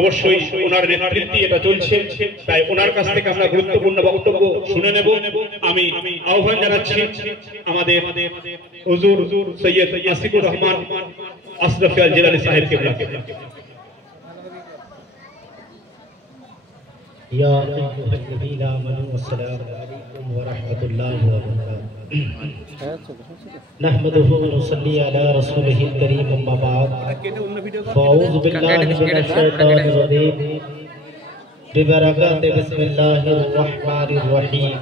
অবশ্যই ওনার নেতৃত্বে এটা চলছে, তাই ওনার কাছ থেকে আমরা গুরুত্বপূর্ণ বক্তব্য শুনে নেব। আমি আহ্বান জানাচ্ছি আমাদের হুজুর সৈয়দ আসিকুর রহমান আশরাফ আল জিলানী সাহেব কিবলাকে। या अय्युहल्लज़ीना आमनू अस्सलामु अलैकुम व रहमतुल्लाहि व बरकातुहू नहमदुहु व नुसल्ली अला रसूलिहिल करीम अम्मा बाद फ़अऊज़ु बिल्लाहि मिनश शैतानिर रजीम बिबरकाति बिस्मिल्लाहिर रहमानिर रहीम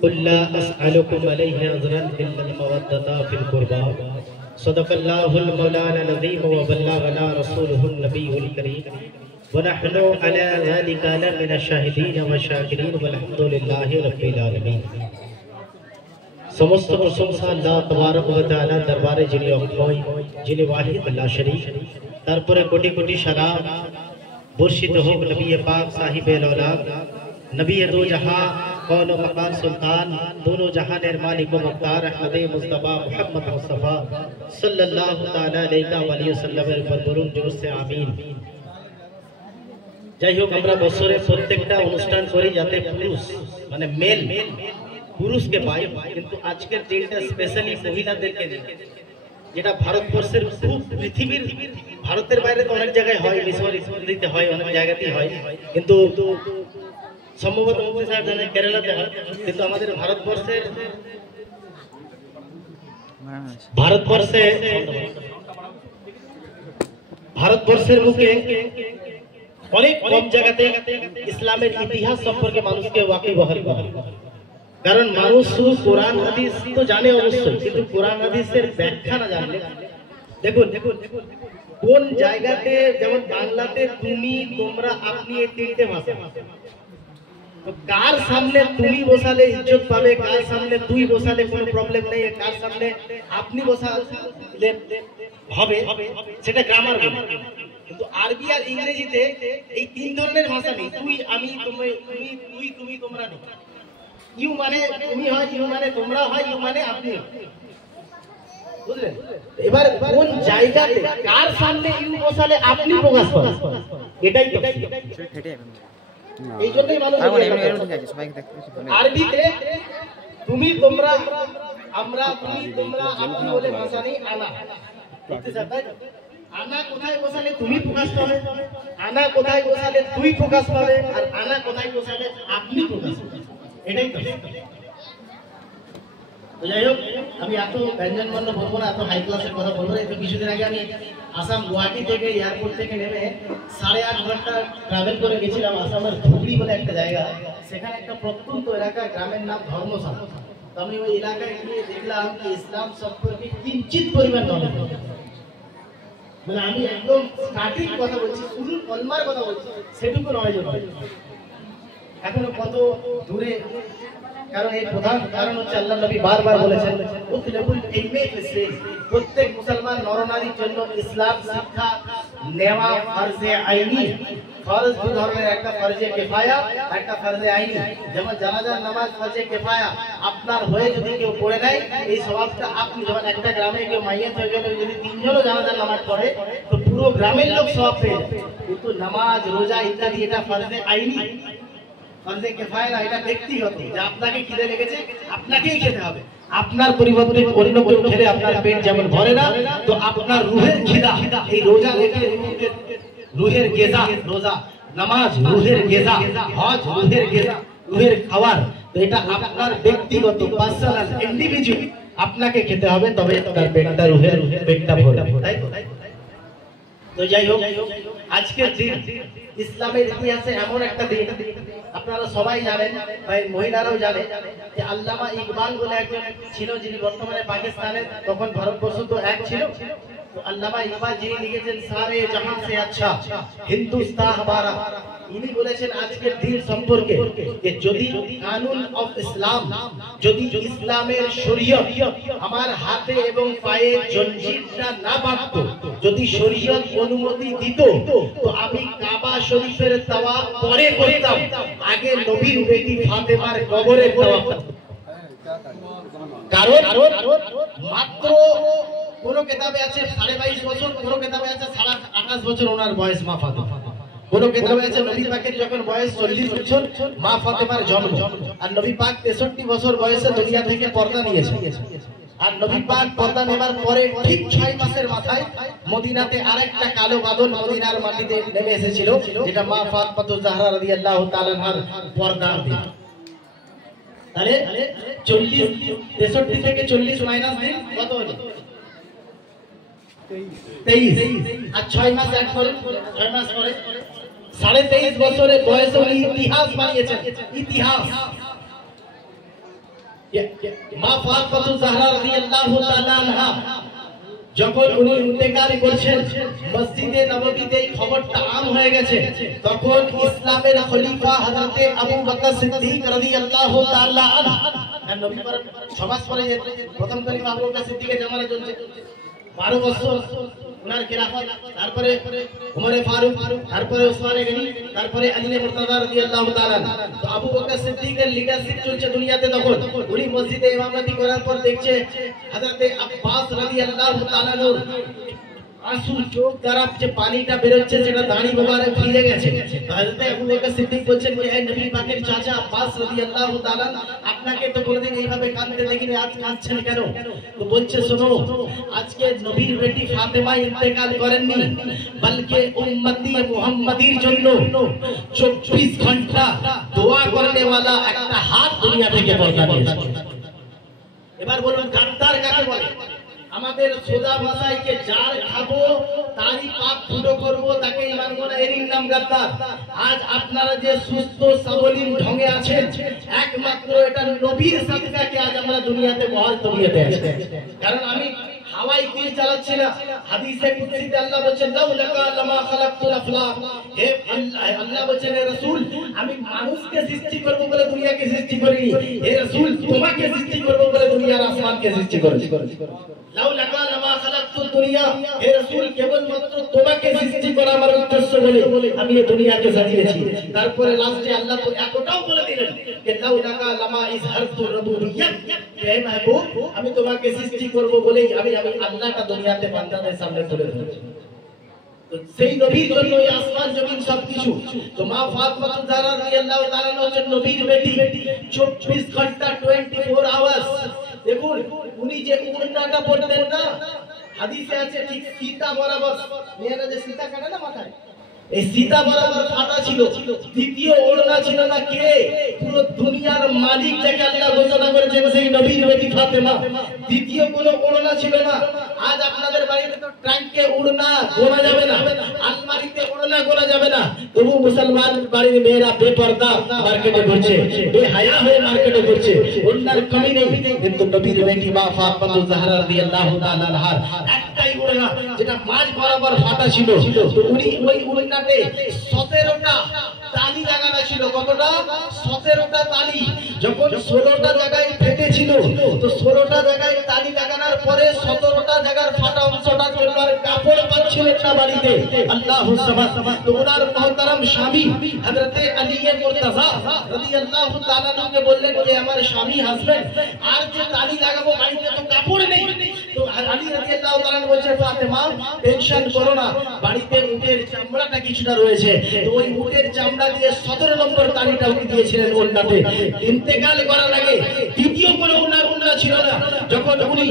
कुल ला अस्अलुकुम अलैहि अजरन इल्ला मवद्दता फिल कुर्बा सदक़ल्लाहुल मौलाना नज़ीम व बल्लगना रसूलुहुन नबीयुल करीम व नहनु अला ज़ालिका लमिनश शाहिदीन व शाकिरीन वल्हम्दुलिल्लाहि रब्बिल आलमीन। समस्त प्रशंसा अल्लाह तबारक व तआला दरबारे जिनि अक्षय जिनि वाहिद अल्लाह शरीफ तारपरे कोटि कोटि सलाम बर्षित हो नबी पाक साहिबे औलाद नबी दो जहां कौन व मकान सुल्तान दोनों जहानेर मालिक व मुख्तार अहमद मुस्तफा मुहम्मद मुस्तफा सल्लल्लाहु ताला अलैहि वसल्लमेर উপর বলুন জোরসে আমিন। যাই হোক, আমরা বছরে প্রত্যেকটা অনুষ্ঠান করি যাতে পুরুষ মানে মেল পুরুষকে পাই, কিন্তু আজকের দিনটা স্পেশালি মহিলাদেরকে নিয়ে, যেটা ভারতবর্ষের খুব পৃথিবীর ভারতের বাইরে তো অনেক জায়গায় হয়, মিশরিতে হয়, অনেক জায়গাতেই হয়, কিন্তু সম্ভবত মুফতি সাহেব জানেন কেরালাতে হয়, কিন্তু আমাদের ভারতবর্ষের বুকে অনেক কম জায়গাতে ইসলামের ইতিহাস সম্পর্কে মানুষকে ওয়াকিবহাল করা, কারণ মানুষ শুধু কোরআন হাদিস তো জানে অবশ্যই, কিন্তু কোরআন হাদিসের ব্যাখ্যা না জানলে, দেখুন কোন জায়গাতে, যেমন বাংলাতে তুমি তোমরা আপনি এই তিনটে ভাষা, কার সামনে তুমি বসালে ইজ্জত পাবে, কার সামনে তুই বসালে কোনো প্রবলেম নেই, কার সামনে আপনি বসালে হবে, সেটা গ্রামার বলে। কিন্তু আরবি আর ইংরেজিতে এই তিন ধরনের ভাষা নেই, তুই আমি তুমি তোমরা নেই। ইউ মানে তুমি হয়, ইউ মানে তোমরা হয়, ইউ মানে আপনি, বুঝলেন? এবার কোন জায়গাতে কার সামনে ইউ বসালে আপনি প্রকাশ পাবেন, এটাই তো এই জন্যই মানুষ আরবিতে তুমি তোমরা আমরা তুমি তোমরা আপনি বলে ভাষা নেই, আনা আনা কোথায় বসালে তুমি প্রকাশ পাবে, আনা কোথায় বসালে তুই প্রকাশ পাবে, আর আনা কোথায় বসালে আপনি প্রকাশ পাবেন, এটাই তো। যাই হোক, আমি এত ব্যঞ্জনবর্ণ বলবো না, এত হাই ক্লাসের কথা বলবো না। একটু কিছুদিন আগে আমি আসাম গুয়াহাটি থেকে এয়ারপোর্ট থেকে নেমে 8.5 ঘন্টা ট্রাভেল করে গেছিলাম আসামের ধুবড়ি বলে একটা জায়গা, সেখানে একটা প্রত্যন্ত এলাকা, গ্রামের নাম ধর্মশালা। তো আমি ওই এলাকায় গিয়ে দেখলাম যে ইসলাম সম্পর্কে কিঞ্চিত পরিমাণ নলেজ, মানে আমি একদম স্টার্টিং কথা বলছি, শুরু কলমার কথা বলছি, সেটুকু নলেজ নয় এখনো কত দূরে। কারণ এই প্রধান কারণ হচ্ছে আল্লাহ নবী বারবার বলেছেন প্রত্যেক মুসলমান নরনারীর জন্য ইসলাম শিক্ষা নেওয়া ফরজে আইনি। ফরজ দুই ধরনের, একটা ফরজে কিফায়া, একটা ফরজে আইনি। যেমন জানাজার নামাজ ফরজে কিফায়া, আপনার হয়ে যদি কেউ পড়ে নেয় এই স্বভাবটা আপনি, যেমন একটা গ্রামে কেউ মাইয়াত হয়ে গেলে যদি 3 জনও জানাজার নামাজ পড়ে তো পুরো গ্রামের লোক সওয়াব পেয়ে যাবে, কিন্তু নামাজ রোজা ইত্যাদি এটা ফরজে আইনি, ফরজে কিফায়া না, এটা ব্যক্তিগত, যে আপনাকে খিদে লেগেছে আপনাকেই খেতে হবে, আপনার পরিবর্তে অন্য কেউ খেলে আপনার পেট যেমন ভরে না, তো আপনার রুহের খিদা এই রোজা রেখে রুহের গেজা, রোজা নামাজ রুহের গেজা, হজ রুহের গেজা, রুহের খাবার, তো এটা আপনার ব্যক্তিগত পার্সোনাল ইন্ডিভিজুয়াল, আপনাকে খেতে হবে, তবে তার পেটটা রুহের পেটটা ভরবে, তাই তো? তো যাই হোক, আজকের দিন ইসলামের ইতিহাসে এমন একটা দিন, আপনারা সবাই জানেন, ভাই মহিলারাও জানে, যে আল্লামা ইকবাল বলে একজন ছিল, যিনি বর্তমানে পাকিস্তানের, তখন ভারতবর্ষ তো এক ছিল। তো আল্লামা ইকবাল যিনি লিখেছেন সারে জাহান সে আচ্ছা হিন্দুস্তান হামারা, ইনি বলেছেন আজকের দিন সম্পর্কে যে যদি কানুন অফ ইসলাম, যদি ইসলামের শরীয়ত আমার হাতে এবং পায়ে জঞ্জিরটা না বাঁধতো, যদি শরীয়ত অনুমতি দিত, তো আমি কাবা শরীফের তাওয়াফ পরে করতাম, আগে নবীর বেটি ফাতেমার কবরের তাওয়াফ। কারণ মাত্র কোনো কিতাবে আছে 22.5 বছর, কোনো কিতাবে আছে 28 বছর ওনার বয়স মা ফাতেমা। কোনো কিতাবে আছে নবী পাকের যখন বয়স 40 বছর মা ফাতেমার জন্ম, আর নবী পাক 63 বছর বয়সে দুনিয়া থেকে পর্দা নিয়েছে। আর নবী পাক পর্দা নেবার পরে ঠিক 6 মাসের মাথায় মদিনাতে আরেকটা কালো বাদল মদিনার মাটিতে নেমে এসেছিল, যেটা মা ফাতেমা জাহরা রাদিয়াল্লাহু তাআলা আনহার পর্দার দিন। তাহলে 63 থেকে 40 মাইনাস দিন কত হলো? 23। আর 6 মাস এক করে 6 মাস পরে 23.5 বছরে বয়সে উনি ইতিহাস বানিয়েছেন। ইতিহাস মা ফাতেমা জাহরা রাদিয়াল্লাহু তাআলা আনহা যখন উনি ইন্তেকাল করছেন, মসজিদে নববীতে এই খবরটা আম হয়ে গেছে, তখন ইসলামের খলিফা হযরতে আবু বকর সিদ্দিক রাদিয়াল্লাহু তাআলা আনহু, নবী পর সমাজ পরে প্রথম খলিফা আবু বকর সিদ্দিকের জামানা চলছে 12 বছর উনার খেলাফত, তারপরে উমরে ফারুক, তারপরে উসমানে গনি, তারপরে আলী মুর্তজা রাদিয়াল্লাহু তাআলা। তো আবু বকর সিদ্দিকের লিডারশিপ চলছে দুনিয়াতে। তখন উনি মসজিদে ইমামতি করার পর দেখছে হযরতে আব্বাস রাদিয়াল্লাহু তাআলা आंसू चोख द्वारा যে পানিটা বের হচ্ছে সেটা দাড়ি মোবারক ভিজে গেছে। হযরত আবু বকর সিদ্দিক বলছেন যে হে নবী পাকের চাচা আব্বাস রাদিয়াল্লাহু তাআলা, আপনাকে তো কোনোদিন এইভাবে কাঁদতে দেখিনি, আজ কাঁদছেন কেন? তো বলছে শোনো, আজকে নবীর বেটি ফাতেমা ইন্তেকাল করেননি, বলকে উম্মতি মুহাম্মাদির জন্য 24 ঘন্টা দোয়া করনে वाला একটা হাত দুনিয়া থেকে পর্দা নিয়েছে। এবার বলুন গাদ্দার কাকে বলে? আমাদের সোজা ভাষায় যে যার খাবো তারই পাপ ফুটো করব, তাকে ইমান করা, এর নাম গাদ্দার। আজ আপনারা যে সুস্থ সাবলীন ঢঙে আছেন, একমাত্র এটা নবীর সাদকাকে আজ আমরা দুনিয়াতে বহাল তবিয়তে আছি। কারণ আমি হাওয়াই দিয়ে চালাচ্ছি না। হাদিসে কুদসিতে আল্লাহ বলেছেন লাউ লাকা লামা খালাকতুল আফলাক, হে আল্লাহ বলেছেন হে রাসূল, আমি মানুষকে সৃষ্টি করব বলে দুনিয়াকে সৃষ্টি করিনি, হে রাসূল তোমাকে সৃষ্টি করব বলে দুনিয়ার আসমানকে সৃষ্টি করেছি। লাউ লাকা লামা খালাকতুদ দুনিয়া, হে রাসূল কেবলমাত্র তোমাকে সৃষ্টি করা আমার উদ্দেশ্য বলে আমি এই দুনিয়াকে সাজিয়েছি। তারপরে লাস্টে আল্লাহ তো এতটাও বলে দিলেন যে লাউ লাকা লামা ইজহারতু রুবুবিয়্যাত, হে মাহবুব আমি তোমাকে সৃষ্টি করব বলেই আমি আল্লাহটা দুনিয়াতে বান্দাদের সামনে তুলে ধরেছি। তো সেই নবীর জন্য এই আসমান জমিন সবকিছু। তো মা ফাতেমা জাহরা রাদিয়াল্লাহু তাআলা হচ্ছেন নবীর বেটি। 24 ঘন্টা 24 আওয়ার্স। দেখুন উনি যে উন্নাটা পড়তেন না, হাদিসে আছে ঠিক সীতা বরাবর, মেয়েরা যে সীতা কাটে না মাথায়, এই সীতা বরাবর ফাটা ছিল। দ্বিতীয় ওড়না ছিল না কে? পুরো দুনিয়ার মালিক যাকে আল্লাহ ঘোষণা করেছেন সেই নবীর বেটি ফাতেমা। দ্বিতীয় কোনো ওড়না ছিল না। আজ আপনাদের বাড়িতে তো ট্যাঙ্কে ওড়না গোনা যাবে না, আলমারিতে ওড়না গোনা যাবে না, তবু মুসলমান বাড়ির মেয়েরা বেপরদা মার্কেটে ঘুরছে, বেহায়া হয়ে মার্কেটে ঘুরছে, ওড়নার কমি নেই। কিন্তু নবীর বেটি মা ফাতেমা জাহরা রাদিয়াল্লাহু তাআলা আনহা একটাই ওড়না যেটা মাঝ বরাবর ফাটা ছিল। তো উনি ওই ওড়না 17টা তালি লাগানো ছিল। কতটা? 17টা তালি। যখন 16টা জায়গায় ফেটেছিল, তো 16টা জায়গায় তালি লাগানোর পরে 17টা জায়গার ফাটা অংশটার জন্য আর কাপড় পাচ্ছিলেন না বাড়িতে। আল্লাহু সুবহান। তো ওনার মহতারাম স্বামী হযরতে আলী মুর্তজা রাদিয়াল্লাহু তাআলা কে বললেন যে আমার স্বামী হাজবেন্ড, আর যে তালি লাগাবো বাড়িতে তো কাপড় নেই। তো আলী রাদিয়াল্লাহু তাআলা বলছে ফাতেমা টেনশন করো না, বাড়িতে উটের চামড়াটা কিছুটা রয়েছে, তো ওই উটের চামড়া দিয়ে 17 নম্বর তালিটা উনি দিয়েছিলেন ওন্নাতে। ইন্তেকাল করার আগে দ্বিতীয় কোনো ওন্না ছিল না। যখন উনি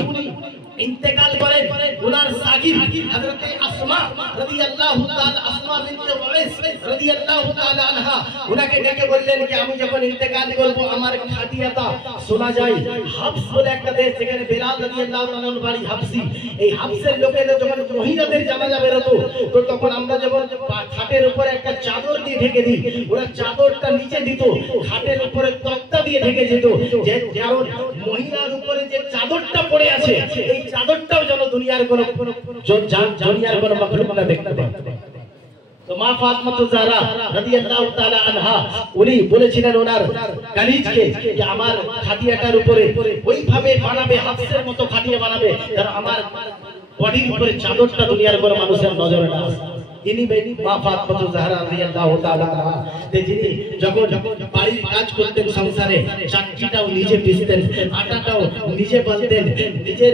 इंतकाल करें उनार सागिर हजरत अस्मा রাদিয়াল্লাহু তাআলা আসমা বিনতে ওয়াইস রাদিয়াল্লাহু তাআলা আনহা উনাকে ডেকে বললেন যে আমি যখন ইন্তেকাল করব আমার খাটিয়াটা শোনা যায় হাবস বলে একটা দেশ, সেখানে বেলাল রাদিয়াল্লাহু তাআলার বাড়ি হাবসি। এই হাবসের লোকেরা যখন মহিলাদের জানাজা বেরোতো তো তখন আমরা যখন খাটের উপরে একটা চাদর দিয়ে ঢেকে দিই, ওরা চাদরটা নিচে দিত, খাটের উপরে তক্তা দিয়ে ঢেকে যেত, যে কারণ মহিলার উপরে যে চাদরটা পড়ে আছে এই চাদরটাও যেন দুনিয়ার কোনো মাখলুক না দেখতে পায়। তো মা ফাতেমা জাহরা রাদিয়াল্লাহু তাআলা আনহা উনি বলেছিলেন ওনার কালিজকে যে আমার খাটিয়াটার উপরে ওইভাবে বানাবে, হাফসের মতো খাটিয়া বানাবে যেন আমার বডির উপরে চাদরটা দুনিয়ার কোনো মানুষের নজরে না আসে। ইনি মা ফাতেমা জাহরা রাদিয়াল্লাহু তাআলা আনহা যিনি যখন বাড়ির কাজ করতেন সংসারে চাটকিটাও নিজে পিষতেন আটাটাও নিজে বাঁধতেন নিজের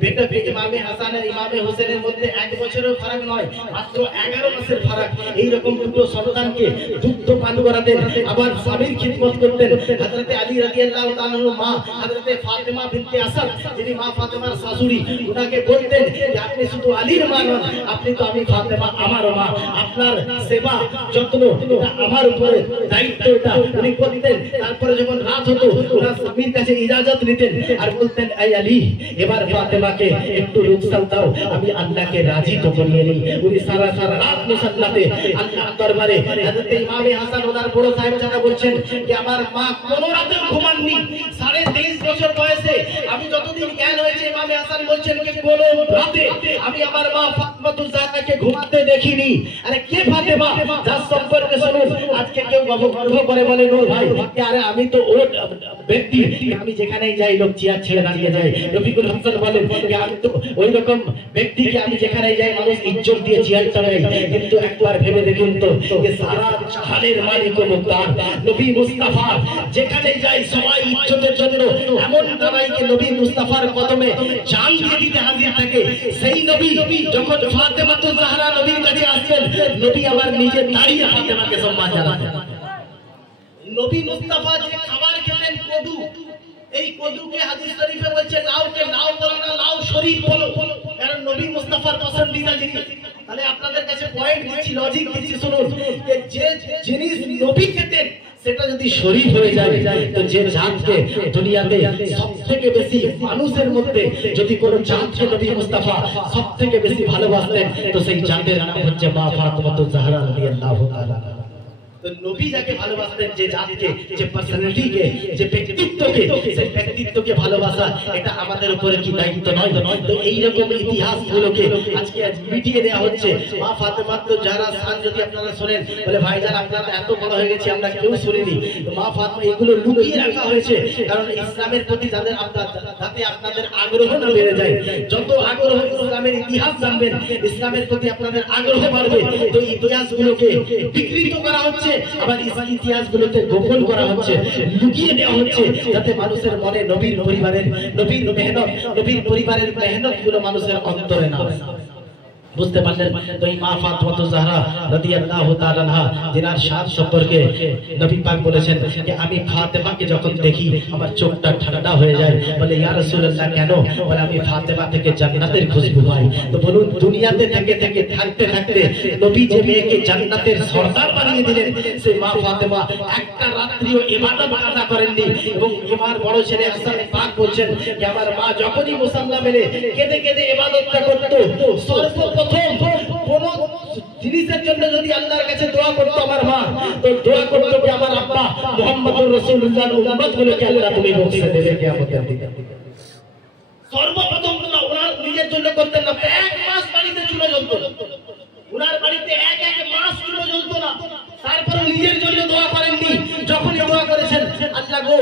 বেটা ইমামে হাসানের ইমামে হোসেনের মধ্যে 1 বছরের ফারাক নয় মাত্র 11 মাসের ফারাক এই রকম দুটো সন্তানকে দুগ্ধ পান করাতেন আবার স্বামীর খিদমত করতেন হযরতে আলী রাদিয়াল্লাহু তাআলা আনহু মা হযরতে ফাতেমা বিনতে আসাদ যিনি মা ফাতেমার শাশুড়ি উনাকে বলতেন যে আপনি শুধু আলীর মা নন আপনি তো আমি ফাতেমা আমার মা আপনার সেবা যত্ন আমার উপরে দায়িত্ব এটা উনি করতেন তারপরে যখন রাত হতো ওনার স্বামীর কাছে ইজাজত নিতেন আর বলতেন এই আলী এবার ফাতেমাকে একটু রুখসাল দাও আমি আল্লাহকে রাজি তো করিয়ে নিই উনি সারা সারা রাত মুসাল্লাতে আল্লাহর দরবারে হযরত ইমামে হাসান ওনার বড় সাহেবজাদা বলছেন যে আমার মা কোন রাতে ঘুমাননি 23.5 বছর বয়সে আমি যতদিন জ্ঞান হয়েছে ইমামে হাসান বলছেন যে কোন রাতে আমি আমার মা ফাতেমা জাহরাকে ঘুমাতে দেখিনি আরে কে ফাতেমা যার সম্পর্কে শুনুন আজকে কেউ গর্ব করে বলে নূর ভাই আরে আমি তো ওই ব্যক্তি আমি যেখানেই যাই লোক চেয়ার ছেড়ে দাঁড়িয়ে যায় রফিকুল হাসান বলেন যে আমি তো ওই রকম ব্যক্তিকে আমি যেখানেই যাই মানুষ ইজ্জত দিয়ে চেয়ার চালায় কিন্তু একবার ভেবে দেখুন তো যে সারা জাহানের মালিক ও মুক্তার নবী মুস্তাফা যেখানেই যাই সবাই ইজ্জতের জন্য এমন দাঁড়ায় যে নবী মুস্তাফার কদমে জান দিয়ে দিতে হাজির থাকে সেই নবী যখন ফাতেমা জাহরা নবীর কাছে আসেন নবী আবার নিজে দাঁড়িয়ে ফাতেমাকে সম্মান জানাতেন নবী মুস্তাফা যে খাবার খেতেন কদু এই কদুকে হাদিস শরীফে বলছে লাউকে লাউ বলো না লাউ শরীফ বলো কারণ নবী মুস্তাফার পছন্দিদা জিনিস তাহলে আপনাদের কাছে পয়েন্ট দিচ্ছি লজিক দিচ্ছি শুনুন যে জিনিস নবী খেতেন সেটা যদি শরীফ হয়ে যায় তো যে জাতকে দুনিয়াতে সবথেকে বেশি মানুষের মধ্যে যদি কোন জাতকে নবী মুস্তাফা সবথেকে বেশি ভালোবাসতেন তো সেই জাতের নাম হচ্ছে মা ফাতেমা জাহরা রাদিয়াল্লাহু তাআলা তো নবী যাকে ভালোবাসতেন যে জাতকে যে পার্সোনালিটিকে যে ব্যক্তিত্বকে সেই ব্যক্তিত্বকে ভালোবাসা এটা আমাদের উপরে কি দায়িত্ব নয় তো এই রকম ইতিহাসগুলোকে আজকে মিটিয়ে দেওয়া হচ্ছে মা ফাতেমা জাহরা শান যদি আপনারা শুনেন বলে ভাইজান আপনারা এত বড় হয়ে গেছে আমরা কেউ শুনিনি তো মা ফাতেমা এগুলো লুকিয়ে রাখা হয়েছে কারণ ইসলামের প্রতি যাতে আপনাদের আগ্রহ না বেড়ে যায় যত আগ্রহ ইসলামের ইতিহাস জানবেন ইসলামের প্রতি আপনাদের আগ্রহ বাড়বে তো ইতিহাসগুলোকে বিকৃত করা হচ্ছে আবার ইতিহাসগুলোতে গোপন করা হচ্ছে লুকিয়ে দেওয়া হচ্ছে যাতে মানুষের মনে নবীর পরিবারের নবীর মেহনত নবীর পরিবারের মেহনত গুলো মানুষের অন্তরে না বুঝতে পারলেন তো এই মা ফাতেমা জাহরা রাদিয়াল্লাহু তাআলা আনহা যিনার শান সম্পর্কে নবী পাক বলেছেন যে আমি ফাতেমাকে যখন দেখি আমার চোখটা ঠান্ডা হয়ে যায় বলে ইয়া রাসূলুল্লাহ কেন বলে আমি ফাতেমা থেকে জান্নাতের খুশবু পাই তো বলুন দুনিয়াতে থেকে থেকে থাকতে থাকতে নবী যে মেয়েকে জান্নাতের সরদার বানিয়ে দিলেন সেই মা ফাতেমা একটা রাত্রিও ইবাদত আদা করেননি এবং আমার বড় ছেলে হাসান পাক বলছেন যে আমার মা যখনই মুসাল্লা মেলে কেঁদে কেঁদে ইবাদতটা করত সর্বপ্রথম কোন জিনিসের জন্য যদি আল্লাহর কাছে দোয়া করতো আমার মা তো দোয়া করতো যে আমার আব্বা মুহাম্মদুর রাসূলুল্লাহর উম্মত গুলোকে আল্লাহ তুমি বকশিশ দেবে কিয়ামতের দিনে সর্বপ্রথম দোয়া ওনার নিজের জন্য করতেন না 1 মাস বাড়িতে চুলা জ্বলতো ওনার বাড়িতে এক মাস চুলা জ্বলতো না তারপরে নিজের জন্য দোয়া করেননি যখনই দোয়া করেছেন আল্লাহ গো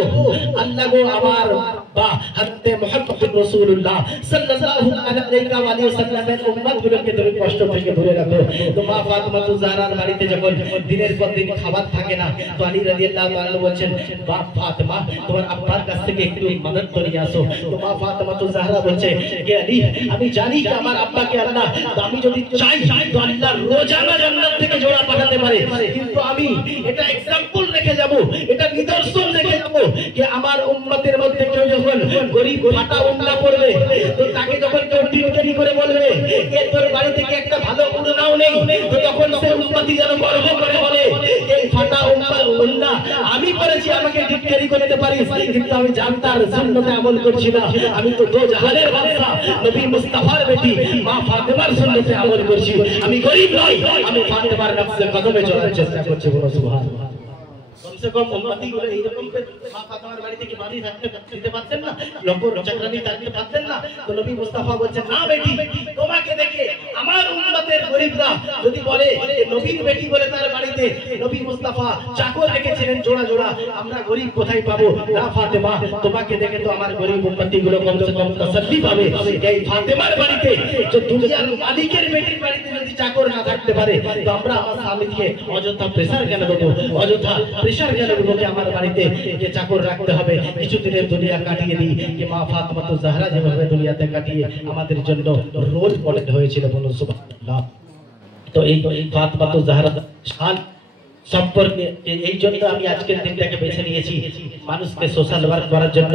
আমার বা হযরত মুহাম্মদুর রাসূলুল্লাহ সাল্লাল্লাহু আলাইহি ওয়া সাল্লামের উম্মতগুলোকে তুমি কষ্ট থেকে দূরে রাখো তো মা ফাতেমা জাহরার বাড়িতে যখন দিনের পর দিন খাবার থাকে না তো আলী রাদিয়াল্লাহু তাআলা বলেন বাপ ফাতেমা তোমার আব্বার কাছ থেকে একটু মদদ করে আসো তো মা ফাতেমা জাহরা বলছে যে আলী আমি জানি যে আমার আব্বাকে আল্লাহ তো আমি যদি চাই তো আল্লাহ রোজানা জান্নাত থেকে জোড়া পাঠাতে পারে কিন্তু আমি এটা एग्जांपल রেখে যাব এটা নিদর্শন রেখে যাব যে আমার উম্মতের মধ্যে কেউ যখন গরীব ফাটা উন্না পড়বে তো তাকে যখন কেউ টিটকারি করে বলবে যে তোর বাড়ি থেকে একটা ভালো উন্নাও নেই তো তখন সে উম্মতি যেন গর্ব করে বলে এই ফাটা উন্না আমি করেছি আমাকে টিটকারি করতে পারিস কিন্তু আমি জানতার সুন্নতে আমল করছি না আমি তো দো জাহানের বাদশা নবী মুস্তাফার বেটি মা ফাতেমার সুন্নতে আমল করছি আমি গরীব নই আমি ফাতেমার নফসে কদমে চলার চেষ্টা করছি বলো সুবহানাল্লাহ কমসে কম উম্মতি গুলো এইরকম মা ফাতেমার বাড়ি থেকে বাড়ি থাকতে দিতে পারতেন না, লম্বর চাকরানি থাকতে পারতেন না? তো নবী মুস্তাফা বলছেন, না বেটি, তোমাকে দেখে আমার উম্মতের গরিবরা যদি বলে নবীর বেটি বলে তার বাড়িতে নবী মুস্তাফা চাকর রেখেছিলেন জোড়া জোড়া, আমরা গরিব কোথায় পাবো? না ফাতেমা, তোমাকে দেখে তো আমার গরিব উম্মতি গুলো কমসে কম তাসাল্লি পাবে। এই ফাতেমার বাড়িতে যে দুনিয়ার মালিকের বেটির বাড়িতে যদি চাকর না থাকতে পারে, তো আমরা আমার স্বামীকে অযথা প্রেসার কেন দেবো, অযথা প্রেসার কেন দেবো যে আমার বাড়িতে যে চাকর রাখতে হবে? কিছুদিনের দুনিয়া কাটিয়ে দিই, যে মা ফাতেমা তো জাহরা যেভাবে দুনিয়াতে কাটিয়ে আমাদের জন্য রোল মডেল হয়েছিল, বলুন সুবহানাল্লাহ। তো এই ফাতেমা তো জাহরা শান সম্পর্কে এই জন্য আমি আজকের দিনটাকে বেছে নিয়েছি মানুষকে সোশ্যাল ওয়ার্ক করার জন্য।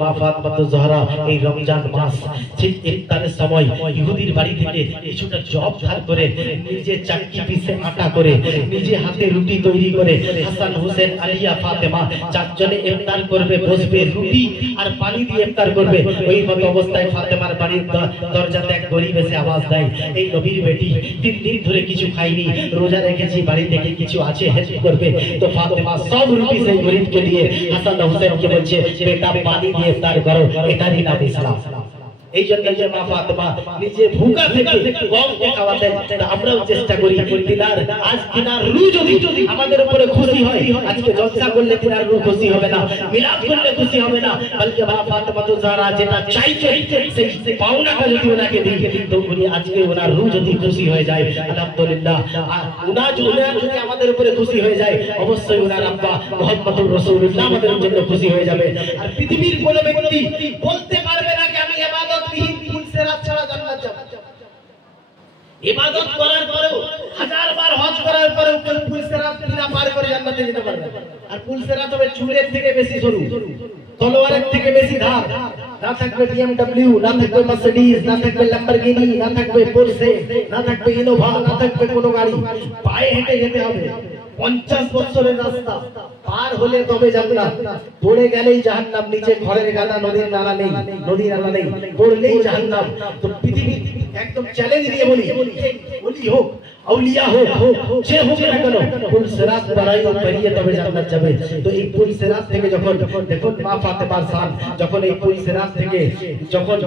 মা ফাতেমা তো জাহরা এই রমজান মাস ঠিক ইফতারের সময় ইহুদির বাড়ি থেকে কিছুটা জব ধার করে নিজে চাক্কি পিষে আটা করে নিজে হাতে রুটি তৈরি করে হাসান হোসেন আলিয়া ফাতেমা চারজনে ইফতার করবে, বসবে, রুটি আর পানি দিয়ে ইফতার করবে। ওই মত অবস্থায় ফাতেমার বাড়ির দরজাতে এক গরিব এসে আওয়াজ দেয়, এই নবীর বেটি 3 দিন ধরে কিছু খাইনি, রোজা রেখেছি, বাড়ি থেকে কিছু আছে হেল্প করবে। তো ফাতেমা সব রুটি সেই গরিবকে দিয়ে হাসান হোসেনকে বলছে, বেটা পানি দিয়ে ইফতার করো, এটারই নাম ইসলাম। এই জন্য যে মা ফাতেমা নিজে ভুকা থেকে গমকে খাওয়াতেন। আমরাও চেষ্টা করি তিনার আজ তিনার রু যদি আমাদের উপরে খুশি হয়, আজকে জলসা করলে তিনার রু খুশি হবে না, মিলাদ করলে খুশি হবে না, বলকে মা ফাতেমা তো যারা যেটা চাইছে সেই পাওনাটা যদি ওনাকে দিই, তো উনি আজকে ওনার রু যদি খুশি হয়ে যায়, আলহামদুলিল্লাহ। আর যদি আমাদের উপরে খুশি হয়ে যায়, অবশ্যই ওনার আব্বা মুহাম্মদুর রাসূলুল্লাহ আমাদের জন্য খুশি হয়ে যাবে। আর পৃথিবীর কোনো ব্যক্তি বলতে পারবে না যে আমি ইবাদত ছাড়া জান্নাত যাব। ইবাদত করার পরেও 1000 বার হজ করার পরেও কেউ পুলসেরাত না পার করে জান্নাতে যেতে পারবে না। আর পুলসেরাত হবে চুলের থেকে বেশি সরু, তলোয়ারের থেকে বেশি ধার। না থাকবে BMW, না থাকবে মার্সিডিজ, না থাকবে ল্যাম্বরগিনি, না থাকবে পোরশে, না থাকবে ইনোভা, না থাকবে কোনো গাড়ি। পায়ে হেঁটে যেতে হবে 50 বছরের রাস্তা পার হলে তবে জান্নাত। পড়ে গেলেই জাহান্নাম। নিচে ঘরের গাদা, নদীর নালা নেই, নদীর নালা নেই, পড়লেই জাহান্নাম। তো পৃথিবী একদম চ্যালেঞ্জ দিয়ে বলি, ওলি হোক আউলিয়া হোক যে হোক না কেন, পুলসেরাত পারাই পেরিয়ে তবে জান্নাত যাবে। তো এই পুলসেরাত থেকে যখন দেখুন মা ফাতেমার শান, যখন এই পুলসেরাত থেকে যখন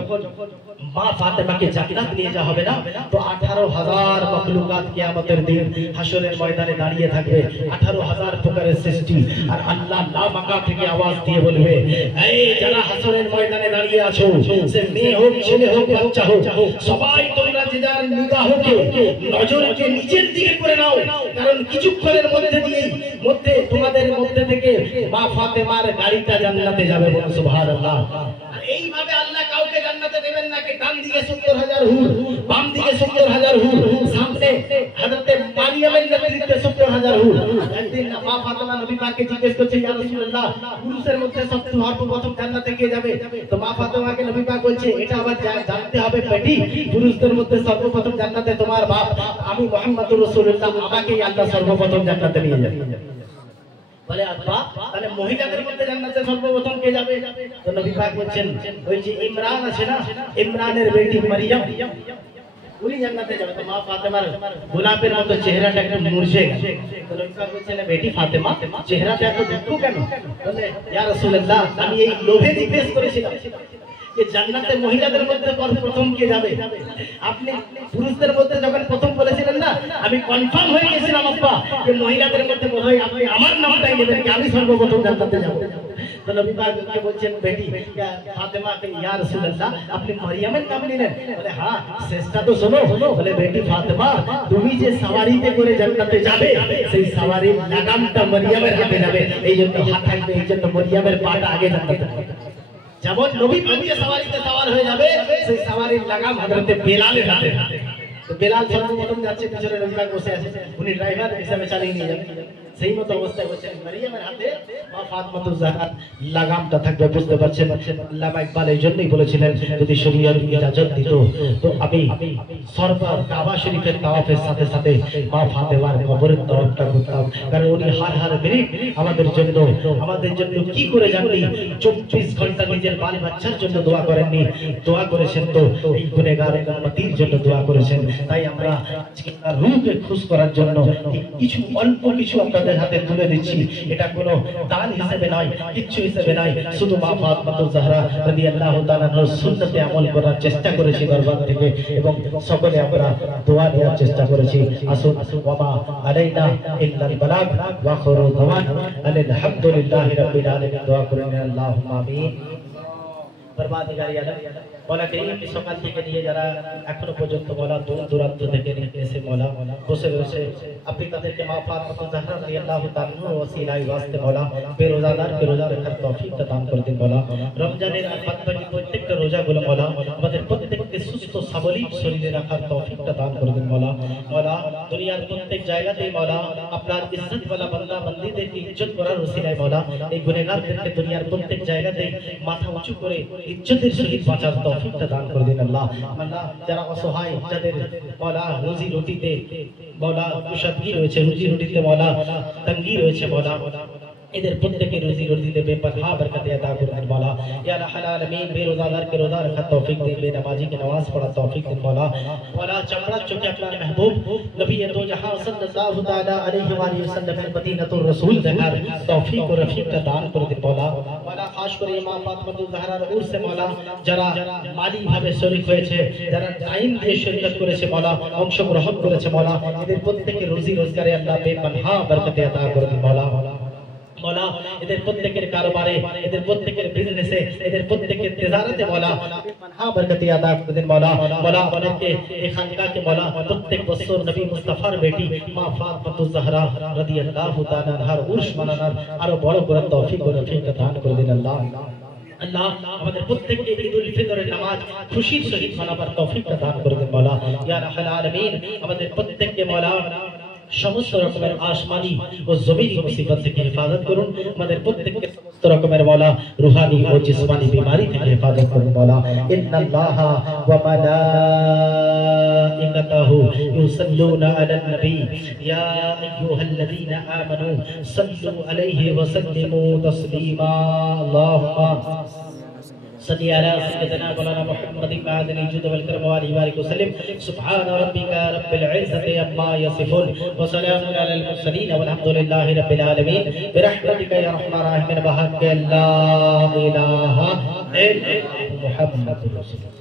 মা ফাতেমাকে জান্নাত নিয়ে যাওয়া হবে না, তো 18,000 মাখলুকাত কিয়ামতের দিন হাসরের ময়দানে দাঁড়িয়ে থাকবে, 18,000 প্রকারের সৃষ্টি। আর আল্লাহ লামাকা থেকে আওয়াজ দিয়ে বলবে, এই যারা হাসরের ময়দানে দাঁড়িয়ে আছো, সে মেয়ে হোক, ছেলে হোক, বাচ্চা হোক, সবাই তোমরা যে যার নিগাহকে, নজরকে নিচের দিকে করে নাও, কারণ কিছুক্ষণের মধ্যে তোমাদের মধ্যে থেকে মা ফাতেমার গাড়িটা জান্নাতে যাবে। সুবহানাল্লাহ। এইভাবে আল্লাহ কাউকে জান্নাতে দেবেন না যে ডান দিকে 70,000 হুর, বাম দিকে 70,000 হুর, সামনে হযরতে মারিয়ামের নেতৃত্বে 70,000 হুর। একদিন মা ফাতেমা নবী পাককে জিজ্ঞেস করছে, ইয়া রাসূলুল্লাহ, পুরুষের মধ্যে সর্বপ্রথম জান্নাতে কে যাবে? তো মা ফাতেমাকে নবী পাক বলছে, এটা আবার জানতে হবে বেটি, পুরুষদের মধ্যে সর্বপ্রথম জান্নাতে তোমার বাপ আমি মুহাম্মদুর রাসূলুল্লাহ, আমাকেই আল্লাহ সর্বপ্রথম জান্নাতে নিয়ে যাবে। বলে আব্বা, তাহলে মহিলাদের মধ্যে জান্নাতে সর্বপ্রথম কে যাবে? তো নবী পাক বলেন, ওই যে ইমরান আছে না, ইমরানের বেটি মারিয়াম, উনি জান্নাতে যাবে। তো মা ফাতেমার গোলাপের মতো চেহারাটা একটু মুরঝে গেছে। তো নবী পাক বলেন, বেটি ফাতেমা, চেহারাটা এত দুঃখ কেন? বলে, ইয়া রাসূলুল্লাহ, আমি এই লোভে জিজ্ঞেস করেছিলাম যে জান্নাতে মহিলাদের মধ্যে প্রথম কে যাবে। আপনি পুরুষদের মধ্যে যখন প্রথম বলেছিলেন না, আমি কনফার্ম হয়ে গেছিলাম আব্বা যে মহিলাদের মধ্যে বোধহয় আপনি আমার নামটাই নেবেন, আমি সর্বপ্রথম জান্নাতে যাব। তো নবী পাককে বলছেন, বেটি ফাতেমাকে, ইয়া রাসূলুল্লাহ, আপনি মারিয়ামের নাম নিলেন? বলে, হ্যাঁ, শেষটা তো শোনো। বলে, বেটি ফাতেমা, তুমি যে সওয়ারিতে করে জান্নাতে যাবে, সেই সওয়ারির লাগামটা মারিয়ামের হাতে যাবে। এই জন্য হাত থাকবে, এই জন্য মারিয়ামের পাটা আগে জান্নাতে যাবে। যেমন নবী পাক যে সওয়ারিতে সওয়ার হয়ে যাবে, সেই সওয়ারির লাগাম হযরতে বেলালের হাতে। তো বেলাল সর্বপ্রথম যাচ্ছে, পিছনে নবী পাক বসে আছে, উনি ড্রাইভার হিসেবে চালিয়ে নিয়ে যাবেন। সেই মতো অবস্থায় বলছেন, মারিয়ামের হাতে মা ফাতেমাতুজ জাহরার লাগামটা থাকবে। বুঝতে পারছেন, আল্লামা ইকবাল এই জন্যই বলেছিলেন, যদি শরীয়ত ইজাজত দিত তো আমি কাবা শরীফের তাওয়াফের সাথে সাথে মা ফাতেমার কবরের তাওয়াফটা করতাম। কারণ উনি হার মিনিট আমাদের জন্য কি করে জাননি, 24 ঘন্টা নিজের বাল বাচ্চার জন্য দোয়া করেননি, দোয়া করেছেন তো এই গুনাহগার উম্মতির জন্য দোয়া করেছেন। তাই আমরা রূহকে খুশ করার জন্য কিছু অল্প কিছু আপনাদের আপনাদের হাতে তুলে দিচ্ছি। এটা কোনো দান হিসেবে নয়, কিচ্ছু হিসেবে নয়, শুধু মা ফাতেমা জাহরা রাদিয়াল্লাহু তাআলা আনহার সুন্নতে আমল করার চেষ্টা করেছি দরবার থেকে, এবং সকলে আমরা দোয়া দেওয়ার চেষ্টা করেছি। আসুন, ওয়ামা আলাইনা ইল্লাল বালাগ ওয়া আখিরু দাওয়ানা আলহামদুলিল্লাহি রাব্বিল আলামিন। দোয়া করেন আল্লাহুম্মা আমিন। পরমাধিকারী আলম মৌলা করিম সকাল থেকে নিয়ে যারা এখনো পর্যন্ত মৌলা দূর দূরান্ত থেকে এসে মৌলা বসে রয়েছে, আপনি তাদেরকে মা ফাতেমা জাহরা রাদিয়াল্লাহু তাআলা আনহার ওসিলায় ওয়াস্তে মৌলা বেরোজাদারকে রোজা রাখার তৌফিক দান করে দিন মৌলা। রমজানের বাদবাকি প্রত্যেকটা রোজাগুলো মৌলা আমাদের প্রত্যেককে সুস্থ সাবলীল শরীরে রাখার তৌফিক দান করে দিন মৌলা। মৌলা দুনিয়ার প্রত্যেক জায়গাতেই মৌলা আপনার ইজ্জত ওয়ালা বান্দা বান্দীদেরকে ইজ্জত করার ওসিলায় মৌলা এই গুনাহগারদেরকে দুনিয়ার প্রত্যেক জায়গাতেই মাথা উঁচু করে ইজ্জতের সহিত বাঁচার তৌফিক দান করে দিন আল্লাহ। আল্লাহ যারা অসহায়, যাদের মওলা রুজি রুটিতে মওলা কুশাদগি রয়েছে, রুজি রুটিতে মওলা তঙ্গি রয়েছে মওলা, এদের প্রত্যেকে রুজি রুটিতে বেপরোয়া বরকত আতা করে দেন মওলা। ইয়া রাব্বুল আলামিন বেরোজাদার কে রোজা রাখার তৌফিক দিন, বেনামাজি কে নামাজ পড়ার তৌফিক দিন মওলা। মওলা চামড়া চোখে আপনার महबूब নবী দো জাহান সাল্লাল্লাহু তাআলা আলাইহি ওয়া আলিহি ওয়াসাল্লামের মদিনাতুর রাসূল দেখার তৌফিক ও রফিক দান করে দিন মওলা। মওলা খাস করে মা ফাতেমা জাহরার উরসে মওলা যারা মালি ভাবে শরীক হয়েছে, যারা টাইম দিয়ে শরীয়ত করেছে মওলা, অংশগ্রহণ করেছে মওলা, এদের প্রত্যেকে রুজি রোজগারে আল্লাহ বেপরোয়া বরকত আতা করে দিন মওলা। মওলা এদের প্রত্যেকের কারবারে, এদের প্রত্যেকের বিজনেসে, এদের প্রত্যেকের তিজারতে মওলা বেপরোয়া বরকত আতা করে দিন মওলা। মওলা আমাদেরকে এই খানকাকে মওলা প্রত্যেক বছর নবী মুস্তাফার বেটি মা ফাতেমা জাহরা রাদিয়াল্লাহু তাআলা আনহার উরস মানানোর আরো বড় করে তৌফিক ও রফিক দান করে দিন আল্লাহ। আল্লাহ আমাদের প্রত্যেককে ঈদুল ফিতরের নামাজ খুশির সহিত মানাবার তৌফিক দান করে দিন মওলা। ইয়া রাব্বুল আলামিন আমাদের প্রত্যেককে মওলা সমস্ত রকমের আসমানি ও জমিনি মুসিবত থেকে হেফাজত করুন, আমাদের প্রত্যেককে সমস্ত রকমের মওলা রূহানি ও জিসমানি বিমারি থেকে হেফাজত করুন মওলা। ইন্নাল্লাহা ওয়া মালাইকাতাহু ইউসাল্লুনা আলান নবী ইয়া আইয়ুহাল্লাযীনা আমানু সাল্লু আলাইহি ওয়া সাল্লিমু তাসলিমা। আল্লাহুম্মা صلي على سيدنا مولانا محمد معدن الجود والكرم وآله وبارك وسلم. سبحان ربك رب العزة عما يصفون وسلام على المرسلين والحمد لله رب العالمين برحمتك يا ارحم الراحمين بحق لا اله الا محمد رسول الله.